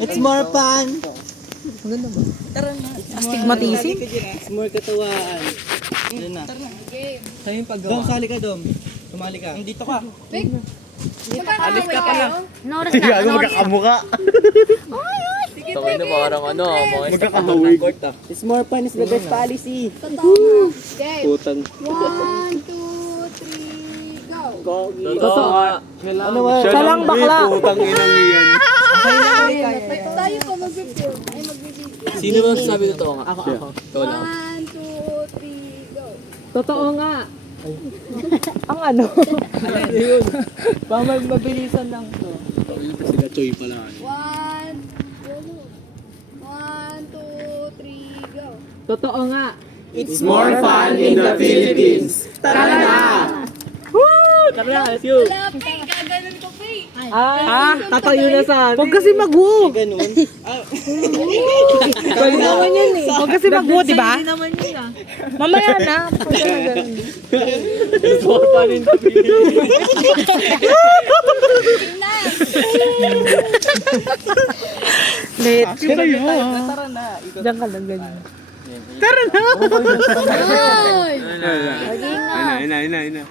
It's more fun. Maganda ba? Tara na. Astigmatism? It's more katawaan. Yun na. Sa'yo yung paggawa. Dom, sali ka, Dom. Sumali ka. Dito ka. Alis ka pala. Noras na. Gago magkakamuka. Tawin na parang ano, mga Magkakahawig. It's more fun is the best policy. Okay. Putan. 1, 2, 3, go. Totoo nga. Ano ba? Siya lang bakla. Putang inang iyan. Tayo pa mag-film. Ay, mag-video. Sino ba sabi totoo nga? Ako. Ikaw lang. 1, 2, 3, go. Totoo nga. Ang ano? Yun. Baka mabilisan lang to. Sila Choy pala. 1, 2, 3, go. Totoo nga. It's more fun in the Philippines. Tara na! Tara na, let's go. Wala, Pay. Gaganon ko, Pay. Tatayo na sa amin. Huwag kasi mag-woo. Ganun. Pwede naman yun eh. Huwag kasi mag-woo, di ba? Mamaya na. It's more fun in the Philippines. Late. Tara na. Diyan ka lang ganyan. Ay! Ina.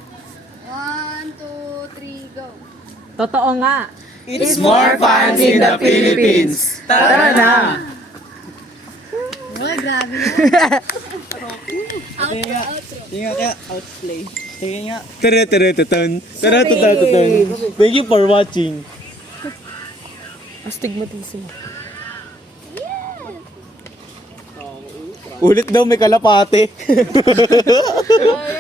1, 2, 3, go. Totoo nga. It's more fun in the Philippines. Tara na! Oh, grabe na. Tingnan nga kaya outplay. Tingnan nga. Tara. Thank you for watching. Astigmatism. Ulit daw may kalapate. Tara na.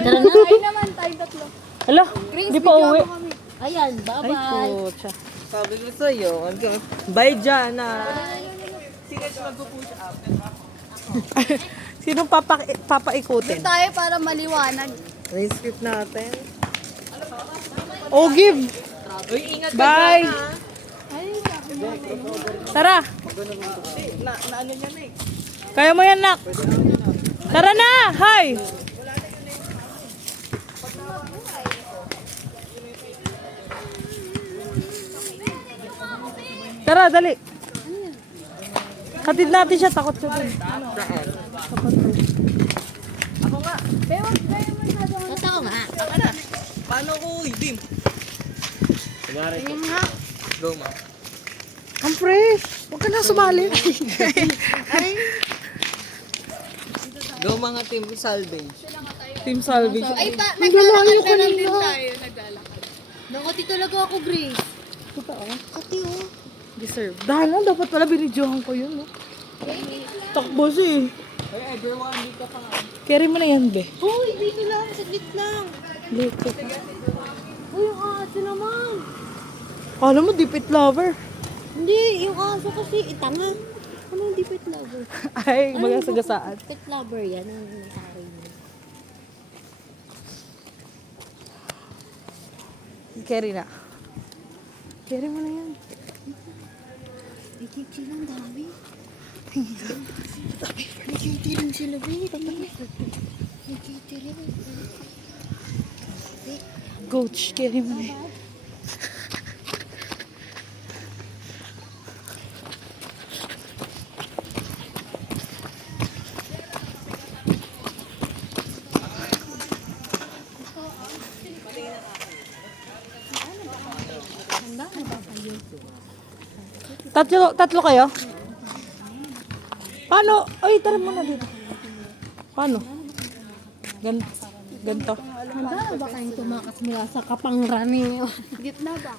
Ay naman, tayo tatlo. Hala, Grace, hindi pa bigyan uwi. mo kami. Ayan, Ay, bye-bye. putya. Sabi ko sa'yo, bye dyan ah. Sinong papaikutin? Tayo para maliwanag. Script natin. Oh, give! Bye! Tara! Kaya mo yan, nak! Tara na! Hi! Tara, dali! Hatid natin siya, takot siya dun. Totoo nga. Paano ko idim? Go, ma. Ang fresh! Huwag ka na sumali. Go mga team salvage. Team salvage. Ay, naglalakad ka lang din tayo. Naglalakad. Nakati talaga ako, Grace. Totoo. Kati, oh. Deserve. Dahil lang, dapat pala binidyohan ko yun, no? Takbo siya eh. Hey, everyone, di ka pa nga. Carry mo na yan, be. Uy, dito lang. Saglit lang. Late. Uy, yung aso naman. Kala mo, deep it lover. Hindi, yung aso kasi itanga. Ano hindi pet lover? Ay, magasagasaan. Pet lover yan. Ang nangyari mo. Carry na. Carry mo na yan. Nagkitilang dami. Nagkitilang sila, babe. Nagkitilang. Coach, carry mo na yan. Tatlo kayo? Paano? Ay, tara muna dito. Paano? Ganto. Handa na ba kayong tumakas mula sa kapangrani? Gitna ba?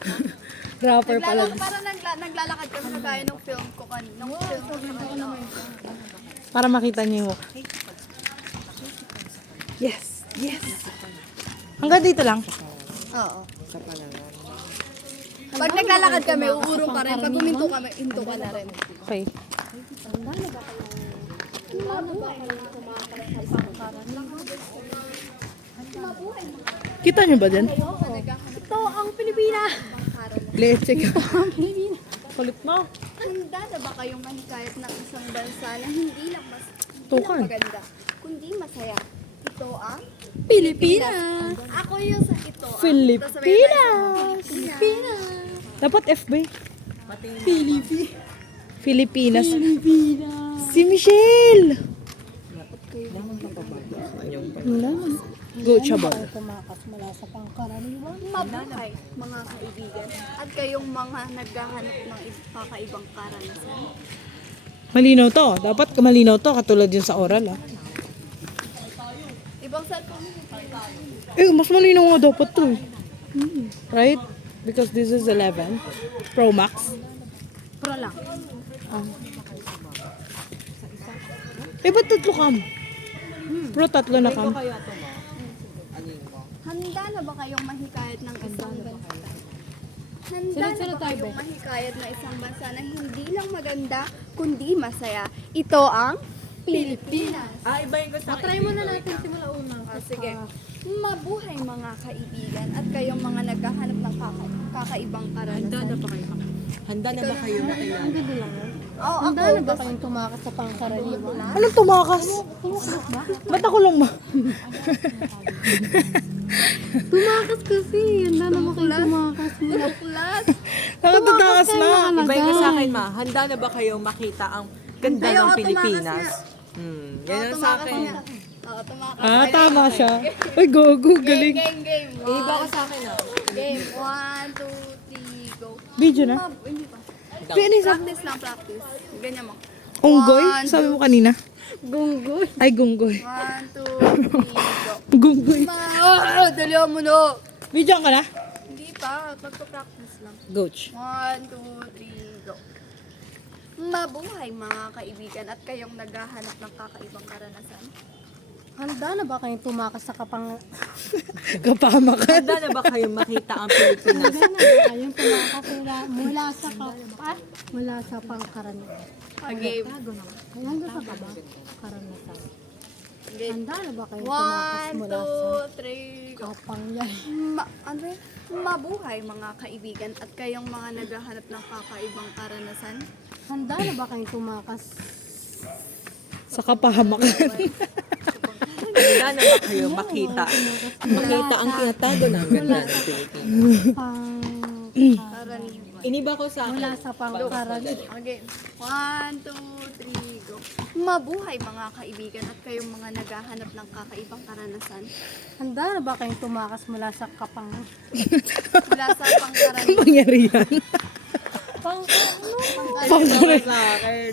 Rapper pala. Parang naglalakad kami na gaya ng film ko kanina. Nung film ko kanina. Para makita niyo yung mukha. Yes. Yes. Hanggang dito lang. Oo. Pag naglalakad kami, uurong ka rin. Pag huminto kami, hinto ka na rin. Okay. Kita niyo ba dyan? Ito ang Pilipinas! Leche ka. Kulit mo. Handa na ba kayong mahikayat ng isang bansa na hindi lang Tukan. maganda, kundi masaya? Ito ang Pilipinas. Ako yung sa ito. Pilipinas. Pilipinas. Dapat FB. Pilipinas. Si Michelle! Go, Chabal. Mabuhay, mga kaibigan. At kayong mga naghahanap ng kakaibang karanasan. Malinaw to. Dapat malinaw to. Katulad yun sa oral, ah. Ibang cellphone. Mas malinaw nga dapat to. Right? Because this is 11 Pro Max. Pro lang. Ba't tatlo kam? Pro tatlo na kam. Handa na ba kayong mahikayat ng isang bansa? Handa na ba kayong mahikayat ng isang bansa na hindi lang maganda, kundi masaya? Ito ang Pilipinas. Ibahin ko sa akin. Try mo na natin simula una. Sige. Mabuhay mga kaibigan at kayong mga naghahanap ng kakaibang karanasan. Handa na ba kayo makilala? Oo, Handa na ba kayong tumakas sa pangkaraniwan? Anong tumakas? Ba't ako lang ba? Tumakas kasi. Handa na ba kayong tumakas? Baklas. Nakatatakas na. Ibahin ko sa akin, ma. Handa na ba kayo makita ang ganda Ayaw, ng tumakas Pilipinas? Yan ang sa akin. Oo, tumakas. Tama siya. Ay, gogo. Galing. Game. Iba ko sa akin, Game. 1, 2, 3, go. Video na. Hindi pa. Pinis ako. Practice lang, practice. Ganyan mo. Unggoy? Sabi mo kanina. Gunggoy. Ay, gunggoy. 1, 2, 3, go. Gunggoy. Dalihan mo na. Video ka na? Hindi pa, magpa-practice lang. Coach. 1, 2, 3, go. Mabuhay mga kaibigan at kayong naghahanap ng kakaibang karanasan. Handa na ba kayong tumakas sa Kapamakan. Handa na ba kayo makita ang Pilipinas? Handa na ba kayong tumakas mula sa pangkaraniwan? Game. Handa ka ba karanasan? Handa na ba kayong 1, tumakas mula sa 2, 3, go. kapangyan? Ano yun? Mabuhay mga kaibigan at kayong mga naghahanap ng kakaibang karanasan. Handa na ba kayong tumakas Sa kapahamakan. Handa na ba kayo makita ang tinatago ng ganda ng Pilipinas? Karaniwan. Iniba ko sa mula akin. sa pangkaraniwan? Okay. 1, 2, 3, go. Mabuhay mga kaibigan at kayong mga naghahanap ng kakaibang karanasan. Handa na ba kayong tumakas mula sa Mula sa pangkaraniwan. Pangyarihan. Iniba sa akin.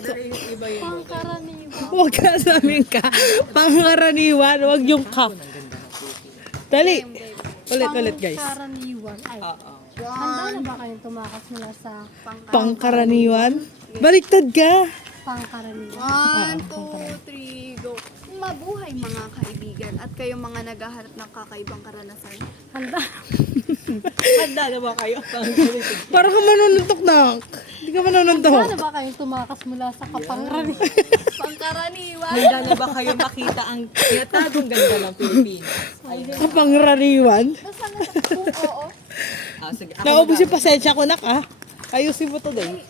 Iba yun. pangkaraniwan? Huwag ka sabihin ka. Pangkaraniwan. Huwag yung kap. Dali. Ulit, guys. Pangkaraniwan. Ay, Oo. handa na ba kayong tumakas mula sa Pangkaraniwan. Baliktad ka. pangkaraniwan? 1, 2, 3, go. Mabuhay mga kaibigan at kayong mga naghahanap ng kakaibang karanasan. Handa. Handa na ba kayo ang Pilipinas? Para ka manununtok na. Hindi ka manununtok. Handa na ba kayong tumakas mula sa kapangkaraniwan? Pangkaraniwan. Handa na ba kayo makita ang tinatagong ganda ng Pilipinas? Kapangkaraniwan. Basta na kung oo. Sige. Naubos yung pasensya ko, nak, ah. Ayusin mo to, day.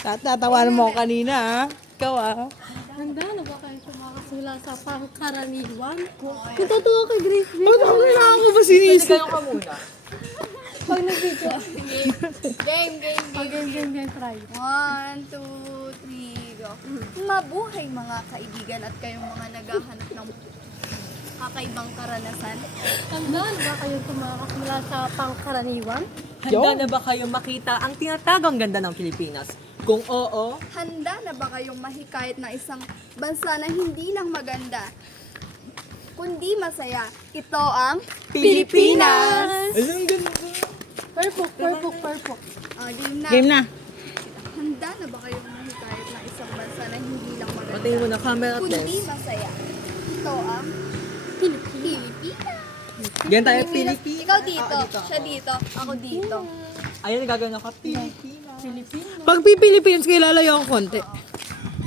Tatawanan mo ako kanina, ah. Ikaw, ah. Handa na ba kayong tumakas mula sa pangkaraniwan? Kung totoo kay Grace B. Ba't ako kailangan ko ba sinisip? Kayo ka muna. Pag nag-video. Game. Try. 1, 2, 3, go. Mabuhay mga kaibigan at kayong mga naghahanap ng kakaibang karanasan. Handa na ba kayong tumakas mula sa pangkaraniwan? Handa na ba kayo makita ang tinatagong ganda ng Pilipinas? Kung oo, Handa na ba kayong mahikayat ng isang bansa na hindi lang maganda, kundi masaya? Ito ang Pilipinas! Perfect. game na. Game na. Handa na ba kayong mahikayat ng isang bansa na hindi lang maganda, patayin mo na camera, kundi please. masaya? Ito ang Pilipinas. Ganyan tayo, Pilipinas. Ikaw dito, siya dito, ako dito. Ayun, gagawin ako, Pilipinas. Pag Pilipinas, kayo lalayo ako konti.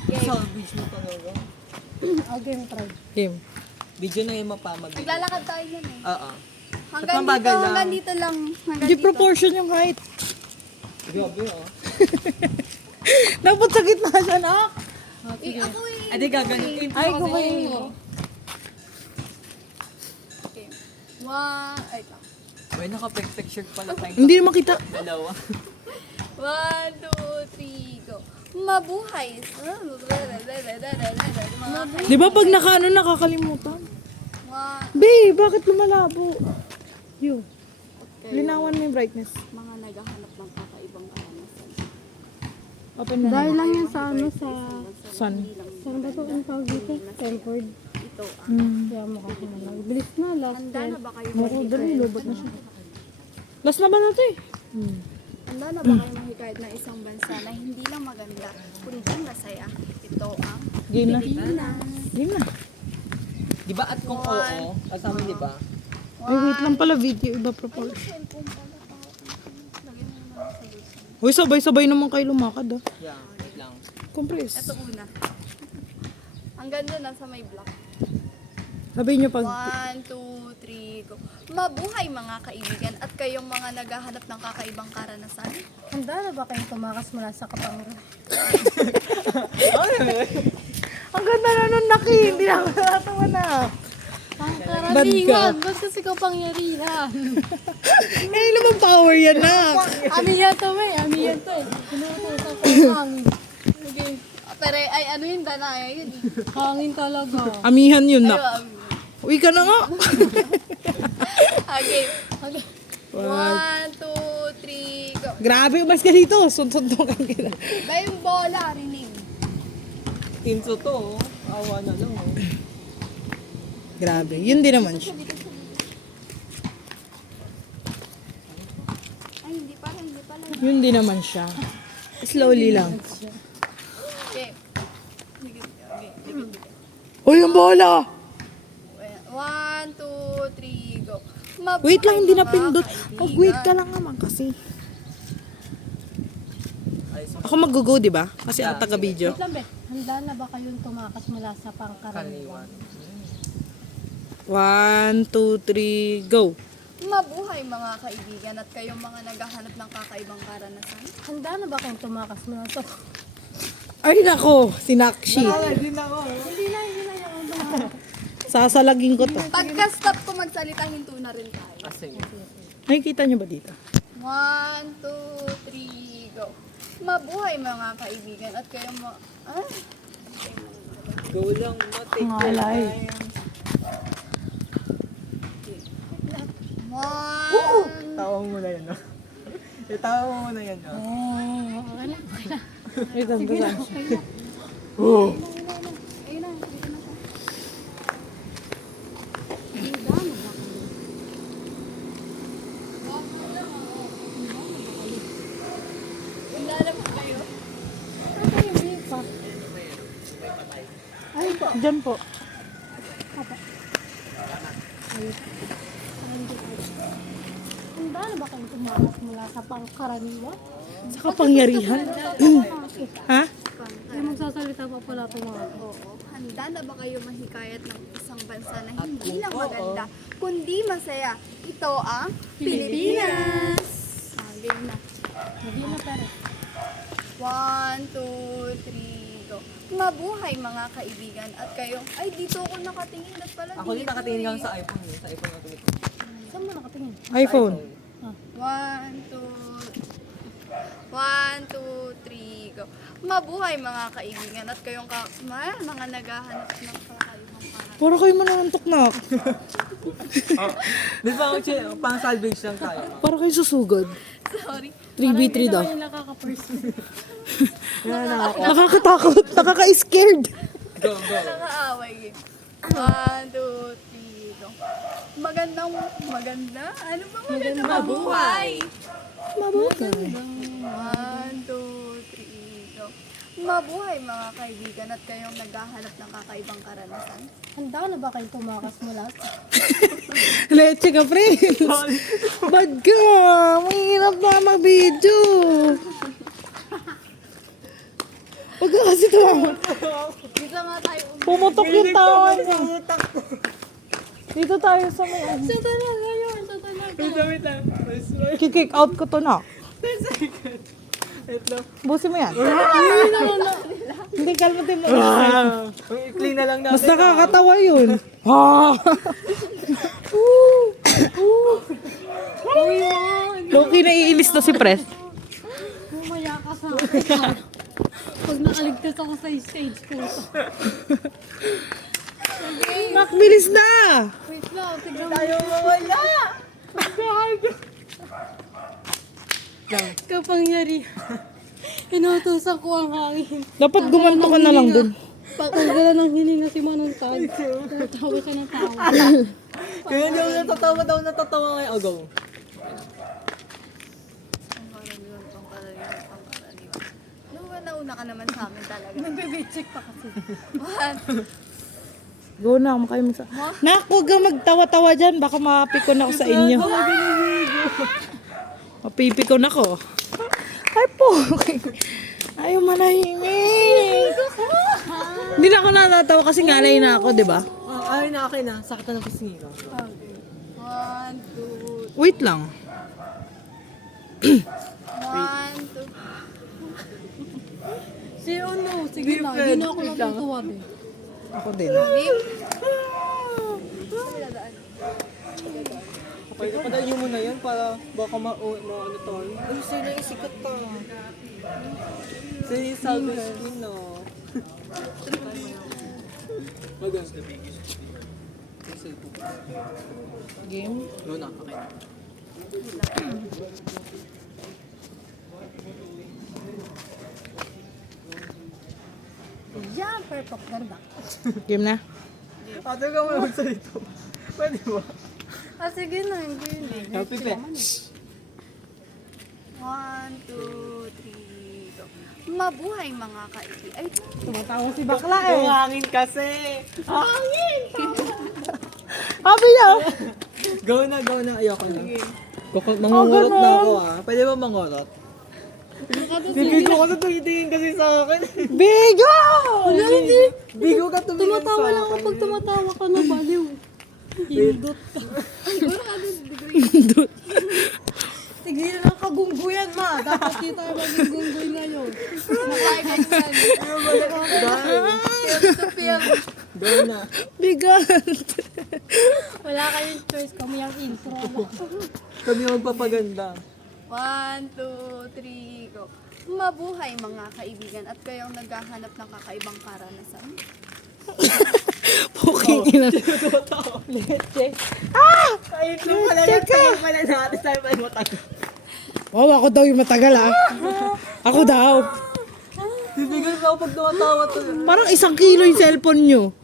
Salvage mo talaga. Game try. Game. Video na yung mapamag. Naglalakad tayo yan eh. Oo. Hanggang Ba't dito, mabagal lang? hanggang dito lang. Hanggang Hindi dito. proportion yung height. Grabe, oh. Dapat sa gitna siya, nak. Ako eh. Adi, gaganutin. Ay, kumain mo. Okay. 1, ay, May naka-perfect shirt pala tayo. Hindi na makita. Dalawa. 1, 2, 3, go. Mabuhay. Di ba pag nakaano nakakalimutan? Mga, Be, bakit lumalabo? You. Linawan mo yung brightness. mga naghahanap ng kakaibang karanasan. Open na. Dahil lang yan sa ano, sa... Sun. Saan ba ito ang tawag dito? Tempered. Ito ah. Kaya makakamalag. Bilis na, last Handa na ba kayo Muro dali, lubot na siya. Last na ba natin eh? Handa na ba kayo mahikayat ng isang bansa na hindi lang maganda, kundi masaya? Ito ang Game na. Pilipinas. Game na. Di ba at kung oo, kasama di ba? Ay, wait lang pala video. Iba proportion. Uy, sabay-sabay naman kayo lumakad ah. Yeah, wait lang. Compress. Ito una. Ang ganda na sa may block. Sabihin nyo pag... 1, 2, 3, go. Mabuhay mga kaibigan at kayong mga naghahanap ng kakaibang karanasan. Handa na ba kayong tumakas mula sa kapangyarihan? Ang ganda na nun, Naki. Hindi na ako natawa na. Pangkaraniwan! Ba't kasi kapangyarihan? Eh, naman power yan na. Amihan to, may. Amihan to eh. Pinutusan ko yung hangin. Okay. Pero ay ano yun, danaya yun. Hangin talaga. Amihan yun na. Ayun. Uy ka na nga. Okay. 1, 2, 3, go. Grabe, umas ka dito. Sunod-sunod kita. Ba yung bola, rinig. Team to to, awa na lang. Oh. Grabe, yun din naman siya. Ay, hindi pala. Yun din naman siya. Slowly lang. Okay. Uy, yung bola! 1, 2, 3, go. Wait lang, hindi na Mabuhay pindot. mga kaibigan. Mag-wait ka lang naman kasi. Ako mag-go, di ba? Kasi ako taga-video. Wait lang, be. Handa na ba kayong tumakas mula sa pangkaraniwan? 1, 2, 3, go! Mabuhay mga kaibigan at kayong mga naghahanap ng kakaibang karanasan. Handa na ba kayong tumakas mula sa... Ay, nako, sinakshi. Hindi na yung Sasalagin ko to. Pagka-stop ko magsalita, hinto na rin tayo. Kasi, Nakikita niyo ba dito? 1, 2, 3, go. Mabuhay mga kaibigan at kayong mga... Ah? go lang, take Ngalay. Tawa mo na yan, no? Tawa mo muna yan, no? Wait lang, wait lang. Ayun na, dito na siya. Diyan po. Handa na ba kayong tumakas mula sa pangkaraniwan? Sa kapangyarihan. Ha? Ay, magsasalita pa pala tumakas. Oo. Handa na ba kayo mahikayat ng isang bansa na hindi lang maganda, kundi masaya? Ito ang Pilipinas! Game na. Hindi na pera. 1, 2, 3, go. Mabuhay mga kaibigan at kayong... Ay, dito ako nakatingin at pala Ako din nakatingin lang sa iPhone, eh. Sa iPhone ako tumitingin. Saan mo nakatingin? iPhone. 1, 2, 3, go. Mabuhay mga kaibigan at kayong mga naghahanap ng kakaibang paraan. Para kayo manantok na. Di ba ako, pang salvage lang tayo. Para kayo susugod. Sorry. 3v3 daw. Ay, nakaka-person. Nakakatakot. Nakaka-scared. Go, go. Nakaaway. 1, 2, 3, go. Maganda. Ano ba maganda? Mabuhay. Mabuhay. 1, 2, 3, go. Mabuhay mga kaibigan at kayong naghahanap ng kakaibang karanasan. Handa na ba kayong tumakas mula sa... Leche ka, friends. Bad ka. Mahirap na mag-video. Huwag ka kasi tumawag. Dito nga tayo Pumutok yung tawa niya. Dito tayo sa may ano. Sa talaga yun, sa talaga. Wait lang. Kick out ko to na. Busin mo yan. Hindi, kalmatin mo. I-clean na lang natin. Mas nakakatawa yun. Ha! Loki, naiinis na si Pres. Pag nakaligtas ako sa stage ko. Mak, bilis na! Wait lang, tignan mo. Tayo mawala! Kapangyari. Inutusan ko ang hangin. Dapat gumanto ka na lang dun. Pagkagala ng hininga si Manong Tag. Tawa siya ng tawa. Kaya hindi ako natatawa ngayon. Agaw. Nauna ka naman sa amin talaga. Nagbe-check pa kasi. One, Go na, kayo mo sa... Nak, huwag kang magtawa-tawa dyan. Baka mapikon ako sa inyo. Mapipikon ako. Ay po. Ayaw manahimik. Hindi na ako natatawa kasi ngalay na ako, di ba? Ay, na akin na. Sakit na ng pisngi ko. 1, 2, Wait lang. 1, 2. Si ano, sige na. Hindi na ako natutuwa eh. Ako din. Okay, kapadayo mo na yan para baka ano to. Ay, sila yung sikat pa. Sila yung Southern Screen, no? Maganda. Game? No, na. Okay. Yan, perfect. Ganda. Game na? Ate ka mo magsalito. Pwede ba? Ah, sige na. Hindi na. Happy pe. 1, 2, 3, go. Mabuhay mga kaibigan. Ay, Tumatawa si bakla eh. Yung hangin kasi. Happy na! Go na, go na. Ayoko na. Mangungurot na ako ah. Pwede ba mangurot? Bigo ka na tumitingin kasi sa akin. Bigo! Wala, hindi. Bigo ka tumingin sa akin. Tumatawa lang ako pag tumatawa ka na baliw. Hindot ka. Tigilan ang kagungguyan, ma. Dapat kita ay maging gunggoy ngayon. Go na. Bigat! Wala kayong choice. Kami ang intro. Kami ang magpapaganda. 1, 2, 3, go. Mabuhay mga kaibigan at kayong naghahanap ng kakaibang karanasan. Puking ina. Ayun lang pala yun. Tayo pala natin. Tayo pala matagal. Wow, ako daw yung matagal ah. Ako daw. Bibigyan ako pag tumatawa to. Parang 1 kilo yung cellphone nyo.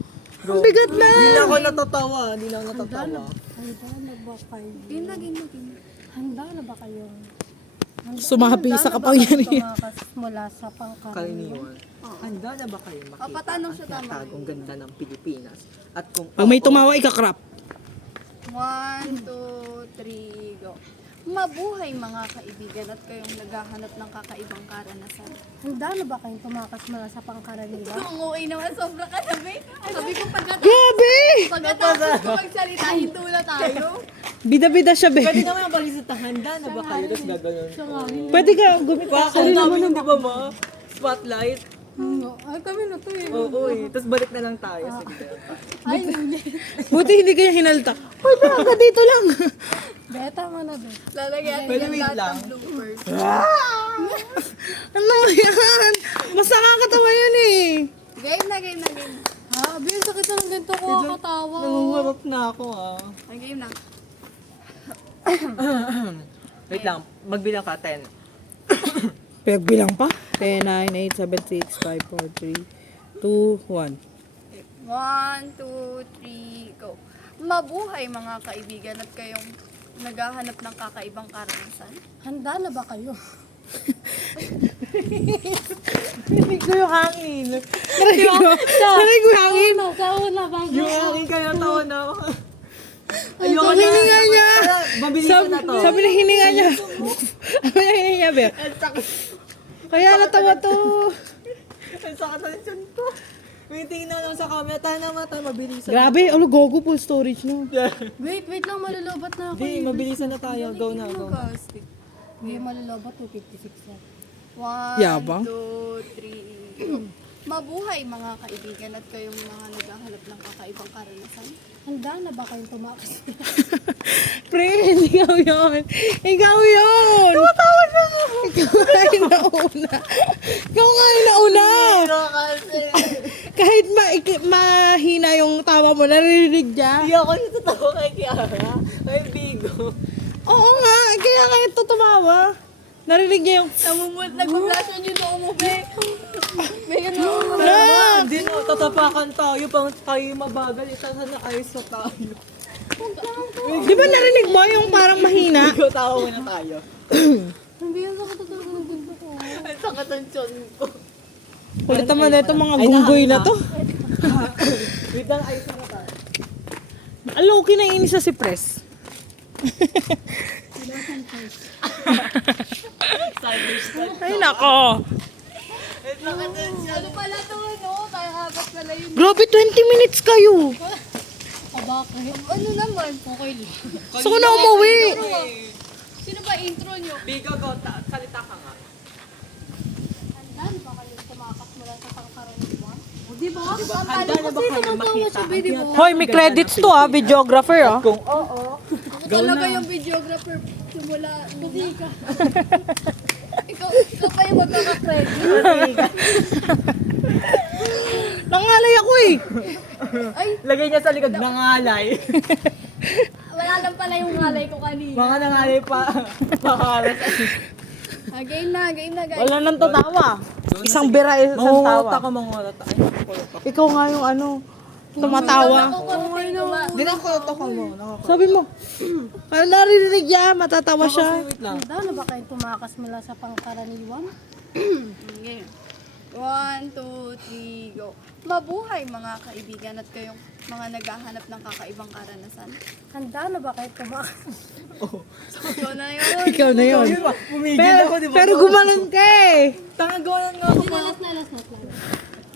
Ang bigat na. Hindi na ako natatawa. Hindi na ako natatawa. Handa na ba kayo? Game na, game na, game na. Handa na ba kayo? Sumapi sa kapangyarihan. Tumakas mula sa pangkaraniwan. Karaniwan. Handa na ba kayo makita patanong siya tama. tagong ganda ng Pilipinas? At kung Pag may tumawa, ikakrap. 1, 2, 3, go. Mabuhay mga kaibigan at kayong naghahanap ng kakaibang karanasan. Handa na ba kayong tumakas mula sa pangkaraniwan? Ang uwi naman, sobra ka sabi. Sabi ko Grabe! pagkatapos ko magsalita, hintula tayo. Bida-bida siya, be. pwede naman yung pag-isita, handa na ba kayo? Tapos gagawin. Pwede ka gumit. Bakit namin yung di ba ma? Spotlight? Ay, kami na to eh. Oo eh. Tapos balik na lang tayo. Sige. Ay, hindi. Buti hindi kayo hinalta. Uy, baka dito lang. Beta mo na, be. Lalagyan Pwede ng wait lahat lang. ng bloopers. Ano yan? Mas nakakatawa yan eh. Game na, game na, game na. Ha, be, sakit na ng ganito ko kakatawa. Nangungurot na ako ah. Ay, game na. Wait lang. Magbilang ka 10. Pagbilang pa? 10, 9, 8, 7, 6, 5, 4, 3, 2, 1. 1, 2, 3, go. Mabuhay mga kaibigan at kayong naghahanap ng kakaibang karanasan. Handa na ba kayo? Narinig ko yung hangin. Narinig ko yung hangin. Kauna ba? Yung aking kaya tawa na ako. Sabi hininga niya. Mabilisan na to. Sabi na hininga niya. Sabi na hininga niya, Ber. Kaya natawa to. Ang sakit na dyan ko. May tingnan lang sa camera. Tayo na mata. Mabilisan. Grabe, ano gogo full storage no. Wait lang, malulubat na ako. Hindi, mabilisan na tayo. Go na, go. Hindi, malulubat 256 na. 1, Yabang. 2, 3, go. Mabuhay mga kaibigan at kayong mga naghahanap ng kakaibang karanasan. Handa na ba kayong tumakas? Pre, ikaw yun. Ikaw yun. Tumatawa na nga. Ikaw nga yung nauna. Ikaw nga yung nauna. Kahit mahina yung tawa mo, naririnig niya. Hindi ako yung totoo kay Kiara. Kay Bigo. Oo nga, kaya nga ito tumawa. Narinig niya yung... Nag-flash on yung noo mo, be. Hindi no, tatapakan tayo. Pang tayo mabagal. Itasan na kayo sa tayo. Di ba narinig mo yung parang mahina? Ikaw tawa muna tayo. Hindi yan sa katutulog ng gundo ko. Ang sakit ang tiyan ko. Kulit naman na itong mga gunggoy na to. Wait lang, ayos na tayo. Aloki na inis na si Pres. Ay nako. Ano pala to, no? Kaya habas pala yun. Grabe 20 minutes kayo. Bakit? Ano naman? Okay lang. Gusto ko na umuwi. Sino ba intro nyo? Bigo, go. Salita ka nga. Andan ba kayo tumakas mula sa pangkaraniwan? O diba? Handa na ba kayo makita? Hoy, may credits to ah, videographer ah. Kung oo, Ako talaga yung videographer simula. Hindi ka. ikaw pa yung magkaka-credit. Nangalay ako eh. lagay niya sa likod nangalay. Wala lang pala yung ngalay ko kanina. Mga nangalay pa. Pakaras. Game na, guys. Wala nang tatawa. Isang bira, isang Mangungulot tawa. ako, mangungulot ako. Ay, mangungulot ako. Ikaw nga yung ano, tumatawa. Hindi na kulot ako mo. Sabi mo, kaya naririnig niya, matatawa siya. Wait lang. Handa na ba kayo tumakas mula sa pangkaraniwan? Game. 1, 2, 3, go. Mabuhay mga kaibigan at kayong mga naghahanap ng kakaibang karanasan. Handa na ba kayo tumakas? Ikaw na yun. Ikaw na yun. Pumigil ako, di ba? Pero gumanon ka eh. Tanga gawanan nga ako pa. Last na.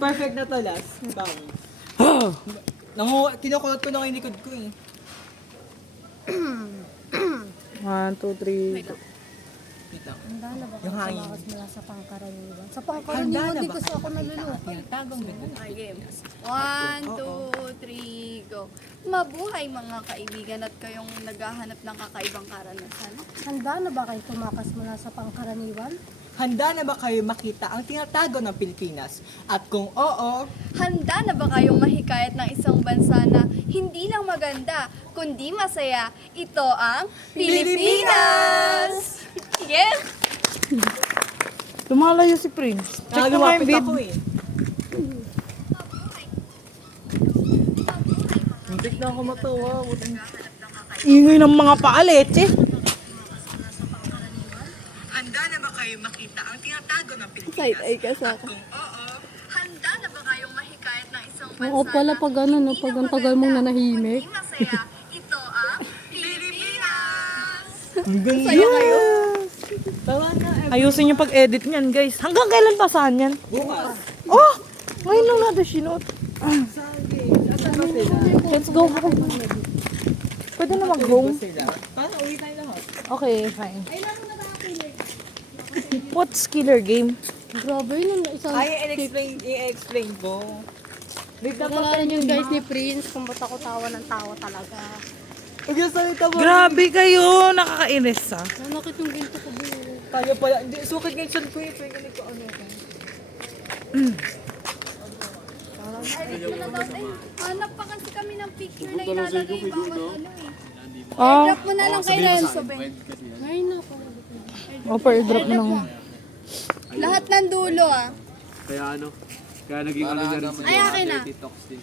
Perfect na to, last. Bang. Kinukulot ko na yung likod ko eh. 1, 2, 3. Wait lang. Handa na ba kayo Yung hangin. tumakas mula sa pangkaraniwan? Sa Handa pangkaraniwan na din ba kasi ako naluloko. Tinatagong mo. Okay, game. 1, 2, 3, go. Mabuhay mga kaibigan at kayong naghahanap ng kakaibang karanasan. Handa na ba kayo tumakas mula sa pangkaraniwan? Handa na ba kayo makita ang tinatago ng Pilipinas? At kung oo, Handa na ba kayong mahikayat ng isang bansa na hindi lang maganda, kundi masaya? Ito ang Pilipinas! Yes! Lumalayo si Prince. Check mo nga yung nalulapit vid. ako eh. Muntik na ako matuwa. Ingay ng mga paalete. Handa na ba kayo makita ang tinatago ng Pilipinas? Side eye ka sa Kung oo, Handa na ba kayong mahikayat ng isang bansa Oo pala pag ano, no, pag ang tagal mong nanahimik. hindi masaya? Ito ang Pilipinas! ang ganda. Tawa na eh. Ayusin yung pag-edit niyan, guys. Hanggang kailan pa saan yan? Bukas. Oh! Ngayon lang natin sinot. Sabi. Asan ba sila? Let's go home. Pwede na mag-home. Sila. Paano uwi tayo lahat? Okay, fine. What's killer game? Grabe yun yung isang... Ay, i-explain ko. Wait lang pa. Pagkakalan yung guys ni Prince kung ba't ako tawa ng tawa talaga. Huwag yung salita mo. Grabe kayo! Nakakainis ah. Nanakit yung ginto ko buo. Tayo pala. Hindi, sukit nga yung chan ko eh. Pwede ganit ko ano ka. Hanap pa kasi kami ng picture na ilalagay bawat ano eh. Oh, Drop mo na lang kay Renzo, Ben. Ay, naku. offer drop mo ng... Lahat ng dulo ah. Kaya ano? Kaya naging ano niya rin Ay, akin na. TikToks din.